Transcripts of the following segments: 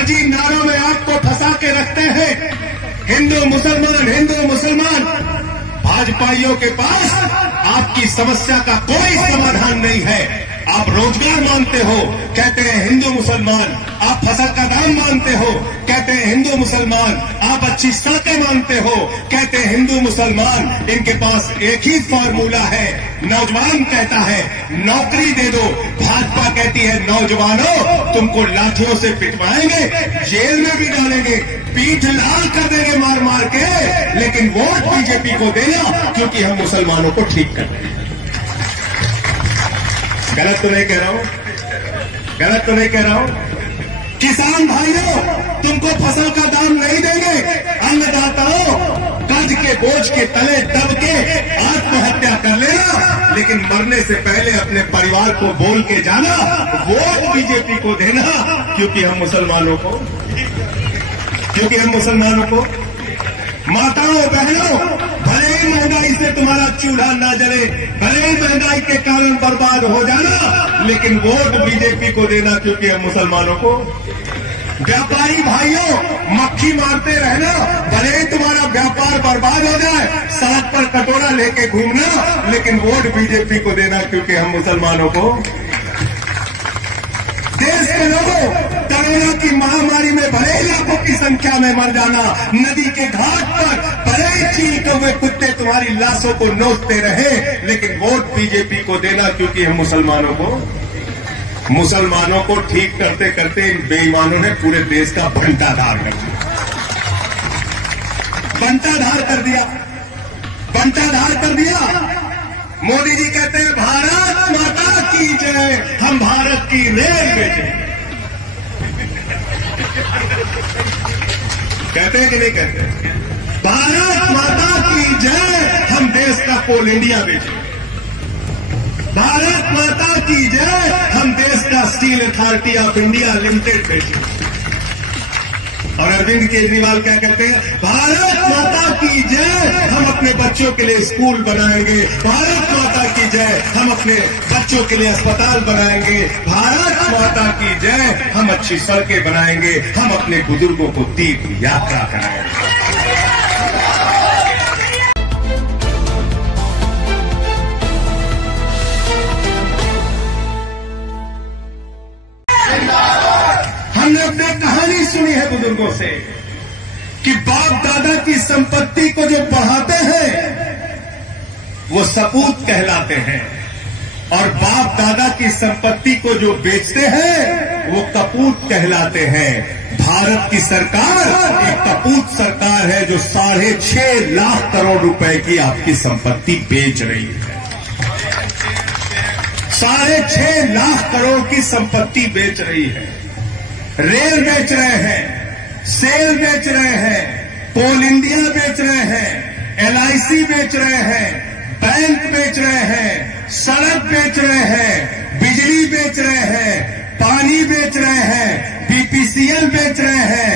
फर्जी नारों में आपको फंसा के रखते हैं। हिंदू मुसलमान। भाजपाइयों के पास आपकी समस्या का कोई समाधान नहीं है। आप रोजगार मांगते हो, कहते हैं हिंदू मुसलमान। आप फसल का दाम मांगते हो, कहते हैं हिंदू मुसलमान। आप अच्छी सड़कें मांगते हो, कहते हैं हिंदू मुसलमान। इनके पास एक ही फॉर्मूला है। नौजवान कहता है नौकरी दे दो, भाजपा कहती है नौजवानों तुमको लाठियों से पिटवाएंगे, जेल में भी डालेंगे, पीठ लाल कर देंगे मार मार के, लेकिन वोट बीजेपी को देना क्योंकि हम मुसलमानों को ठीक कर रहे हैं। गलत तो नहीं कह रहा हूं। किसान भाइयों, तुमको फसल का दाम नहीं देंगे। अन्नदाताओं, कर्ज के बोझ के तले दब के आत्महत्या कर लेना, लेकिन मरने से पहले अपने परिवार को बोल के जाना वोट बीजेपी को देना क्योंकि हम मुसलमानों को माताओं बहनों, भले ही महंगाई से तुम्हारा चूल्हा ना जले, भले ही महंगाई के कारण बर्बाद हो जाना, लेकिन वोट बीजेपी को देना क्योंकि हम मुसलमानों को। व्यापारी भाइयों, मक्खी मारते रहना, भले ही तुम्हारा व्यापार बर्बाद हो जाए, सड़क पर कटोरा लेके घूमना, लेकिन वोट बीजेपी को देना क्योंकि हम मुसलमानों को। देश के लोगों, कोरोना की महामारी में भले ही लाखों की संख्या में मर जाना, नदी के घाट पर भले ही चीखते हुए कुत्ते तुम्हारी लाशों को नोचते रहे, लेकिन वोट बीजेपी को देना क्योंकि हम मुसलमानों को ठीक करते करते इन बेईमानों ने पूरे देश का बंटाधार कर दिया। मोदी जी कहते हैं भारत माता की जय, हम भारत की रेल बेचे। कहते हैं कि नहीं कहते? भारत माता की जय, हम देश का कोल इंडिया बेचे। भारत माता की जय, हम देश का steel authority of India limited बेचे। और अरविंद केजरीवाल क्या कहते हैं? भारत माता की जय, हम अपने बच्चों के लिए स्कूल बनाएंगे। भारत माता की जय, हम अपने बच्चों के लिए अस्पताल बनाएंगे। भारत माता की जय, हम अच्छी सड़कें बनाएंगे। हम अपने बुजुर्गों को तीर्थ यात्रा कराएंगे। हमने अपने कहानी सुनी है बुजुर्गों से कि बाप दादा की संपत्ति को जो बढ़ाते हैं वो सपूत कहलाते हैं, और बाप दादा की संपत्ति को जो बेचते हैं वो कपूत कहलाते हैं। भारत की सरकार एक कपूत सरकार है जो 6.5 लाख करोड़ रुपए की आपकी संपत्ति बेच रही है। 6.5 लाख करोड़ की संपत्ति बेच रही है। रेल बेच रहे हैं, सेल बेच रहे हैं, कोल इंडिया बेच रहे हैं, LIC बेच रहे हैं, बैंक बेच रहे हैं, सड़क बेच रहे हैं, बिजली बेच रहे हैं, पानी बेच रहे हैं, BPCL बेच रहे हैं,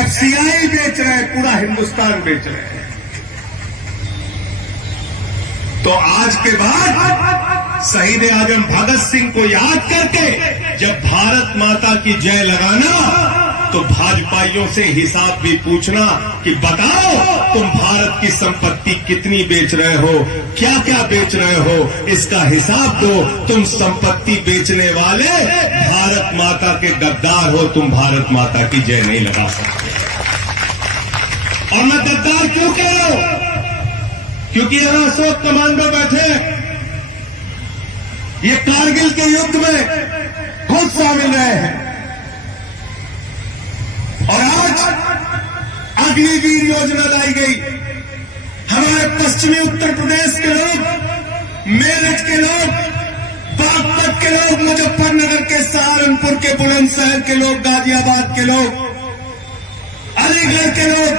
FCI बेच रहे हैं, पूरा हिंदुस्तान बेच रहे हैं। तो आज के बाद शहीद आजम भगत सिंह को याद करके जब भारत माता की जय लगाना तो भाजपाइयों से हिसाब भी पूछना कि बताओ तुम भारत की संपत्ति कितनी बेच रहे हो, क्या क्या बेच रहे हो, इसका हिसाब दो। तुम संपत्ति बेचने वाले भारत माता के गद्दार हो, तुम भारत माता की जय नहीं लगा सकते। और मैं गद्दार क्यों कह रहा हूं? क्योंकि यहां अशोक कमांडो बैठे, ये कारगिल के युद्ध में खुद शामिल रहे हैं, और आज अग्निवीर योजना लाई गई। हमारे पश्चिमी उत्तर प्रदेश के लोग, मेरठ के लोग, बागपत के लोग, मुजफ्फरनगर के, सहारनपुर के, बुलंदशहर के लोग, गाजियाबाद के लोग, अलीगढ़ के लोग,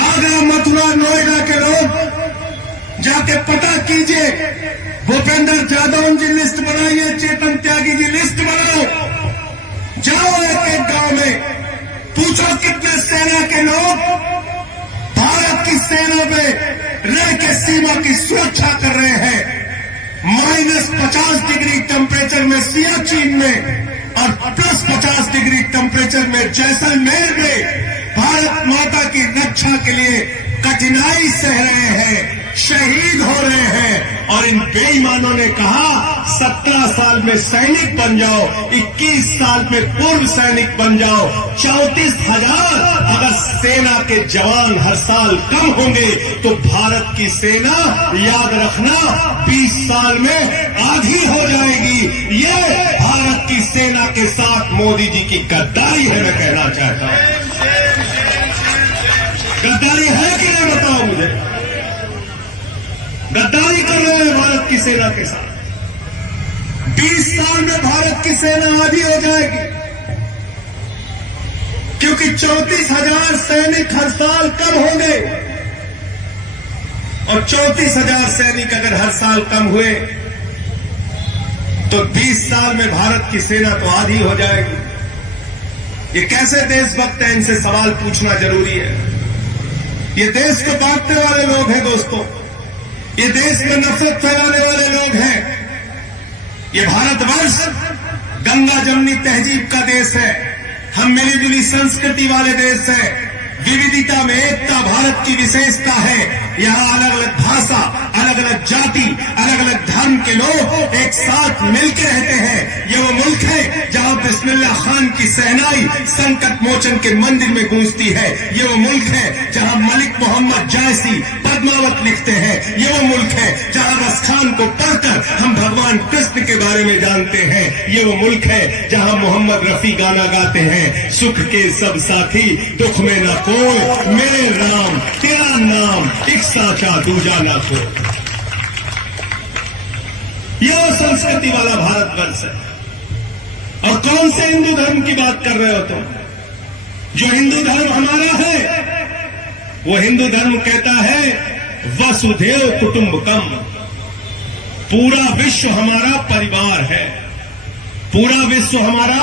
आगरा, मथुरा, नोएडा के लोग, जाके पता कीजिए। भूपेंद्र यादव जी लिस्ट बनाइए, चेतन त्यागी जी लिस्ट बनाओ, जाओ एक एक गांव में पूछो कितने सेना के लोग भारत की सेना में रह के सीमा की सुरक्षा कर रहे हैं। -50 डिग्री टेम्परेचर में सियाचिन में और प्लस 50 डिग्री टेम्परेचर में जैसलमेर में भारत माता की रक्षा के लिए कठिनाई सह रहे हैं, शहीद हो रहे हैं। और इन बेईमानों ने कहा 17 साल में सैनिक बन जाओ, 21 साल में पूर्व सैनिक बन जाओ। 34,000 अगर सेना के जवान हर साल कम होंगे तो भारत की सेना, याद रखना, 20 साल में आधी हो जाएगी। ये भारत की सेना के साथ मोदी जी की गद्दारी है, मैं कहना चाहता हूं। गद्दारी है कि नहीं बताओ मुझे। गद्दारी कर रहे हैं भारत की सेना के साथ। 20 साल में भारत की सेना आधी हो जाएगी, क्योंकि 34,000 सैनिक हर साल कम होंगे। और 34,000 सैनिक अगर हर साल कम हुए तो 20 साल में भारत की सेना तो आधी हो जाएगी। ये कैसे देशभक्त हैं, इनसे सवाल पूछना जरूरी है। ये देश को बांटने वाले लोग हैं दोस्तों, ये देश में नफरत फैलाने वाले लोग हैं। ये भारतवर्ष गंगा जमनी तहजीब का देश है, हम मिली जुली संस्कृति वाले देश है, विविधता में एकता भारत की विशेषता है। यहाँ अलग अलग भाषा, अलग अलग जाति, अलग अलग धर्म के लोग एक साथ मिलकर रहते हैं। ये वो मुल्क है जहाँ बिस्मिल्लाह खान की सहनाई संकट मोचन के मंदिर में गूंजती है। ये वो मुल्क है जहाँ मलिक मोहम्मद जायसी पद्मावत लिखते हैं। ये वो मुल्क है जहाँ रस खान को पढ़कर हम भगवान कृष्ण के बारे में जानते हैं। ये वो मुल्क है जहाँ मोहम्मद रफी गाना गाते हैं, सुख के सब साथी दुख में न कोई, मेरे राम तेरा नाम एक साचा दूजा ना को। यह संस्कृति वाला भारतवर्ष है। और कौन से हिंदू धर्म की बात कर रहे हो तुम? जो हिंदू धर्म हमारा है वो हिंदू धर्म कहता है वसुधैव कुटुंबकम, पूरा विश्व हमारा परिवार है। पूरा विश्व हमारा,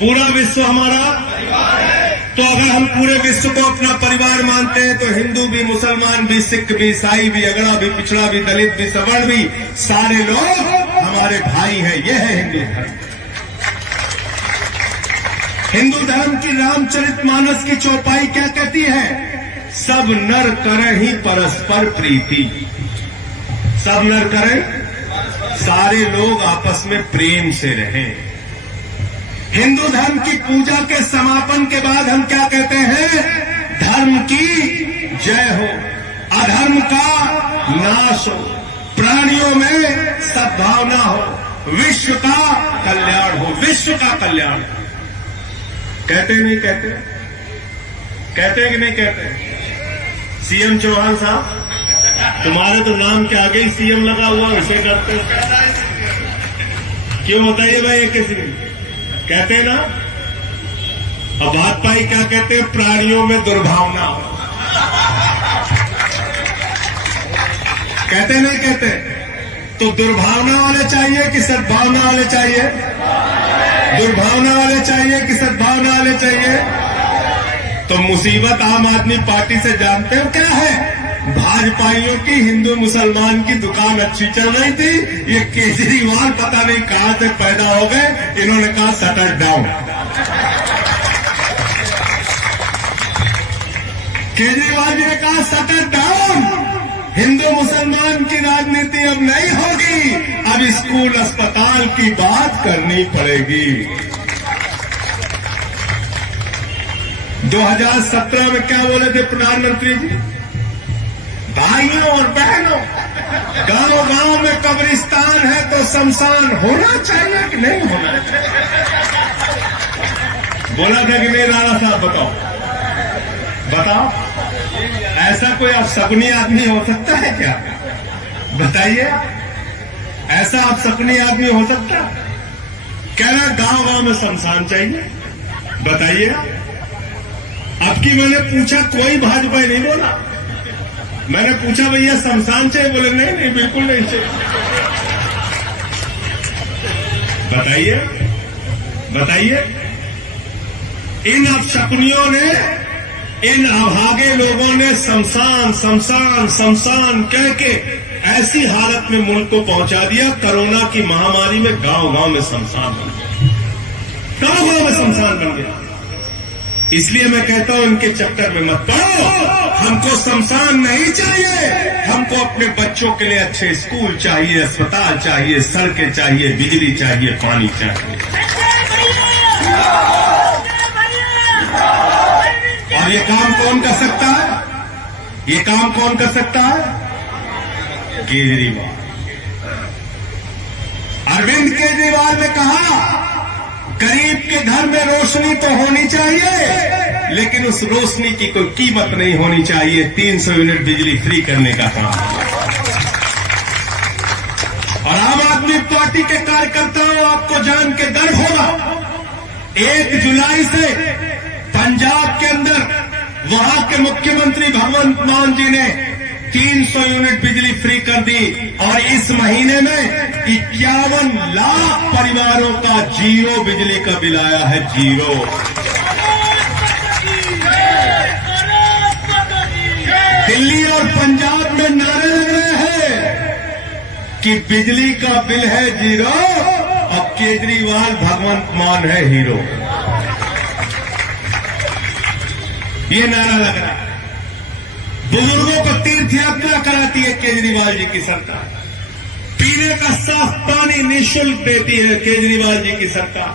पूरा विश्व हमारा परिवार है। तो अगर हम पूरे विश्व को अपना परिवार मानते हैं तो हिंदू भी, मुसलमान भी, सिख भी, ईसाई भी, अगड़ा भी, पिछड़ा भी, दलित भी, सवर्ण भी, सारे लोग हमारे भाई हैं। यह है हिंदू धर्म। हिंदू धर्म की रामचरितमानस की चौपाई क्या कहती है? सब नर करें ही परस्पर प्रीति। सब नर करें, सारे लोग आपस में प्रेम से रहें। हिंदू धर्म की पूजा के समापन के बाद हम क्या कहते हैं? धर्म की जय हो, अधर्म का नाश हो, प्राणियों में सद्भावना हो, विश्व का कल्याण हो, विश्व का कल्याण। कहते नहीं कहते? कहते कि नहीं कहते? सीएम चौहान साहब, तुम्हारे तो नाम के आगे ही सीएम लगा हुआ, उसे करते क्यों? बताइए भाई, किसी कहते ना। अब भाजपाई क्या कहते हैं? प्राणियों में दुर्भावना हो। कहते नहीं कहते? तो दुर्भावना वाले चाहिए कि सद्भावना वाले चाहिए? दुर्भावना वाले चाहिए कि सद्भावना वाले चाहिए? तो मुसीबत आम आदमी पार्टी से जानते हो क्या है? भाजपाइयों की हिंदू मुसलमान की दुकान अच्छी चल रही थी, ये केजरीवाल पता नहीं कहां से पैदा हो गए, इन्होंने कहा शटर डाउन। केजरीवाल जी ने कहा शटर डाउन, हिंदू मुसलमान की राजनीति अब नहीं होगी, अब स्कूल अस्पताल की बात करनी पड़ेगी। 2017 में क्या बोले थे प्रधानमंत्री जी? भाइयों और बहनों, गांव गांव में कब्रिस्तान है तो शमशान होना चाहिए कि नहीं होना चाहिए? बोला था कि नहीं राणा साहब? बताओ बताओ, ऐसा कोई अपशकुनी आदमी हो सकता है क्या? बताइए, ऐसा अपशकुनी आदमी हो सकता? कह रहा गांव गांव में शमशान चाहिए। बताइए, अब की मैंने पूछा, कोई भाजपा नहीं बोला। मैंने पूछा भैया शमशान चाहिए? बोले नहीं नहीं, बिल्कुल नहीं चाहिए। बताइए बताइए, इन अपशकुनियों ने, इन अभागे लोगों ने शमशान शमशान शमशान कह के ऐसी हालत में मुल्क को पहुंचा दिया, कोरोना की महामारी में गांव गांव में शमशान बन गया। करोड़ों में शमशान बन गया। इसलिए मैं कहता हूं इनके चक्कर में मत पड़ो। हमको शमशान नहीं चाहिए, हमको अपने बच्चों के लिए अच्छे स्कूल चाहिए, अस्पताल चाहिए, सड़कें चाहिए, बिजली चाहिए, पानी चाहिए। और ये काम कौन कर सकता है? ये काम कौन कर सकता है? केजरीवाल। अरविंद केजरीवाल ने कहा गरीब के घर में रोशनी तो होनी चाहिए, लेकिन उस रोशनी की कोई कीमत नहीं होनी चाहिए। 300 यूनिट बिजली फ्री करने का काम। और आम आदमी पार्टी के कार्यकर्ताओं, आपको जान के गर्व होगा, 1 जुलाई से पंजाब के अंदर वहां के मुख्यमंत्री भगवंत मान जी ने 300 यूनिट बिजली फ्री कर दी। और इस महीने में 51 लाख परिवारों का जीरो बिजली का बिल आया है, जीरो। दिल्ली और पंजाब में नारे लग रहे हैं कि बिजली का बिल है जीरो और केजरीवाल भगवंत मान है हीरो। ये नारा लग रहा है। बुजुर्गों को तीर्थ यात्रा कराती है केजरीवाल जी की सरकार। पीने का साफ पानी निःशुल्क देती है केजरीवाल जी की सरकार।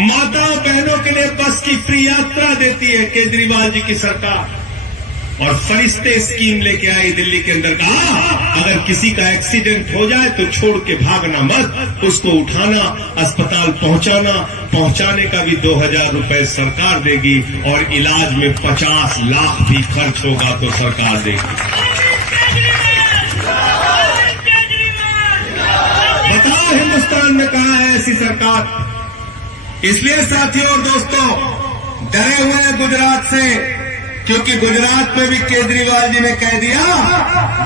माताओं बहनों के लिए बस की फ्री यात्रा देती है केजरीवाल जी की सरकार। और फरिश्ते स्कीम लेके आई दिल्ली के अंदर। कहा अगर किसी का एक्सीडेंट हो जाए तो छोड़ के भागना मत, उसको उठाना, अस्पताल पहुंचाने का भी 2000 रुपए सरकार देगी और इलाज में 50 लाख भी खर्च होगा तो सरकार देगी। बताओ हिंदुस्तान में कहां है ऐसी सरकार? इसलिए साथियों और दोस्तों, डरे हुए हैं गुजरात से, क्योंकि गुजरात में भी केजरीवाल जी ने कह दिया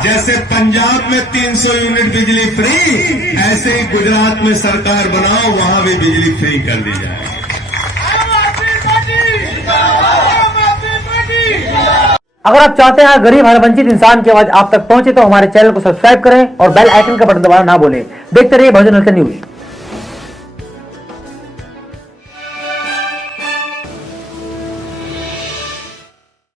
जैसे पंजाब में 300 यूनिट बिजली फ्री, ऐसे ही गुजरात में सरकार बनाओ, वहां भी बिजली फ्री कर दी जाए। अगर आप चाहते हैं गरीब हर वंचित इंसान की आवाज आप तक पहुंचे तो हमारे चैनल को सब्सक्राइब करें और बेल आइकन का बटन दबाना ना भूलें। देखते रहिए बहुजन हलचल न्यूज।